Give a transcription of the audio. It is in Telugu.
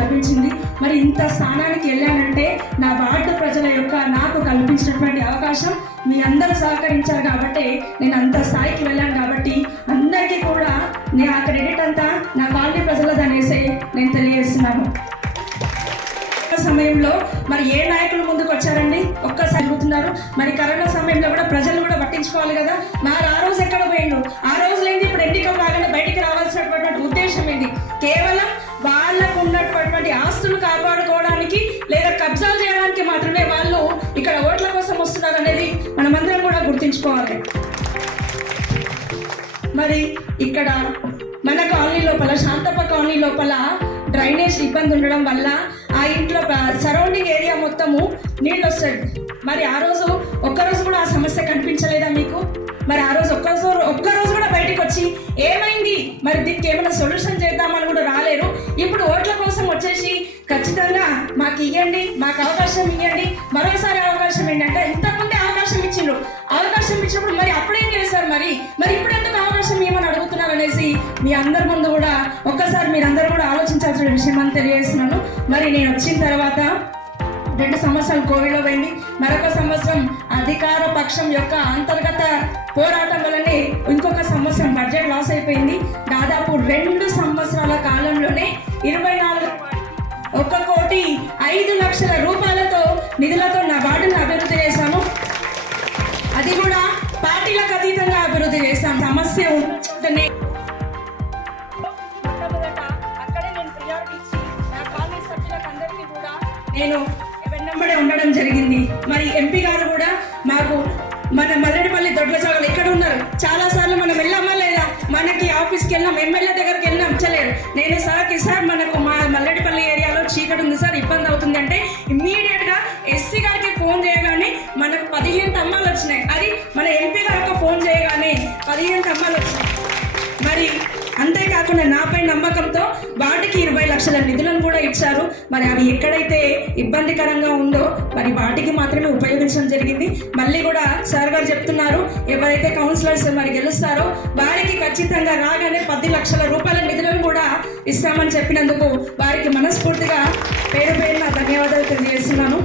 లభించింది. మరి ఇంత స్థానానికి వెళ్ళానంటే నా వార్డు ప్రజల యొక్క నాకు కల్పించినటువంటి అవకాశం మీ అందరూ సహకరించారు కాబట్టి నేను అంత స్థాయికి వెళ్ళాను. కాబట్టి అందరికీ కూడా ఆ క్రెడిట్ అంతా నా కాలనీ ప్రజలదనేసి నేను తెలియజేస్తున్నాను. సమయంలో మరి ఏ నాయకులు ముందుకు వచ్చారండి? ఒక్కసారి అడుగుతున్నారు. మరి కరోనా సమయంలో కూడా ప్రజలు కూడా పట్టించుకోవాలి కదా. మరి ఆ రోజు ఎక్కడ పోయిండు? ఆ రోజు లేని ఇప్పుడు ఎన్నికలు రాగానే బయటికి రావాల్సినటువంటి ఉద్దేశం ఏంటి? కేవలం వాళ్ళకు ఉన్నటువంటి ఆస్తులు కాపాడుకోవడానికి లేదా కబ్జాలు చేయడానికి మాత్రమే వాళ్ళు ఇక్కడ ఓట్ల కోసం వస్తున్నారు అనేది మనమందరం కూడా గుర్తించుకోవాలి. మరి ఇక్కడ మన కాలనీ లోపల, శాంతప్ప కాలనీ లోపల డ్రైనేజ్ ఇబ్బంది ఉండడం వల్ల ఆ ఇంట్లో సరౌండింగ్ ఏరియా మొత్తము నీళ్ళు వస్తాయి. మరి ఆ రోజు ఒక్కరోజు కూడా ఆ సమస్య కనిపించలేదా మీకు? మరి ఆ రోజు ఒక్కరోజు కూడా బయటకు వచ్చి ఏమైంది, మరి దీనికి ఏమైనా సొల్యూషన్ చేద్దామని కూడా రాలేరు. ఇప్పుడు ఓట్ల కోసం వచ్చేసి ఖచ్చితంగా మాకు ఇవ్వండి, మాకు అవకాశం ఇవ్వండి, మరోసారి అవకాశం ఏంటంటే ఇంతకుముందే అవకాశం ఇచ్చిండ్రు. అవకాశం ఇచ్చినప్పుడు మరి అప్పుడేం చేశారు? మరి ఇప్పుడు ఎందుకు అవకాశం ఏమని అడుగుతున్నారు అనేసి మీ అందరి ముందు కూడా ఒక్కసారి మీరందరూ కూడా ఆలోచించాల్సిన విషయం అని తెలియజేస్తున్నాను. మరి నేను వచ్చిన తర్వాత 2 సంవత్సరాలు కోవిడ్లో పోయింది. మరొక సంవత్సరం అధికార పక్షం యొక్క అంతర్గత పోరాటం వల్లనే ఇంకొక సంవత్సరం బడ్జెట్ లాస్ అయిపోయింది. దాదాపు 2 సంవత్సరాల కాలంలోనే 1,05,00,000 రూపాయలతో నిధులతో నా వార్డును అభివృద్ధి చేశాము. అది కూడా పార్టీలకు అతీతంగా అభివృద్ధి చేశాం. సమస్య ఉంటేనే అక్కడే నేను ప్రియారిటీ ఇచ్చి నా కాలనీ సభ్యులకు అందరికీ కూడా నేను వెన్నెంబడే ఉండడం జరిగింది. మరి ఎంపీ గారు కూడా మాకు మన మల్లెడిపల్లి దొడ్ల చాగలు ఇక్కడ ఉన్నారు. చాలా సార్లు మనం వెళ్ళామా లేదా? మనకి ఆఫీస్కి వెళ్ళాం, ఎమ్మెల్యే దగ్గరికి వెళ్ళాం, చలేరు. నేను సార్ మనకు మా మల్లెడిపల్లి ఏరియాలో చీకటి ఉంది సార్, ఇబ్బంది అవుతుంది అంటే ఇమ్మీడియట్గా ఎస్సీ గారికి ఫోన్ చేయగానే మనకు 15 తమ్మాలు వచ్చినాయి. అది మన ఎంపీ గారికి ఫోన్ చేయగానే 15 తమ్మాలు వచ్చినాయి. మరి అంతేకాకుండా నాపై నమ్మకంతో వాటికి 20 లక్షల నిధులను కూడా ఇచ్చారు. మరి అవి ఎక్కడైతే ఇబ్బందికరంగా ఉందో మరి వాటికి మాత్రమే ఉపయోగించడం జరిగింది. మళ్ళీ కూడా సార్ గారు చెప్తున్నారు, ఎవరైతే కౌన్సిలర్స్ మరి గెలుస్తారో వారికి ఖచ్చితంగా రాగానే 10 లక్షల రూపాయల నిధులను కూడా ఇస్తామని చెప్పినందుకు వారికి మనస్ఫూర్తిగా పేరు పేరున ధన్యవాదాలు తెలియజేస్తున్నాను.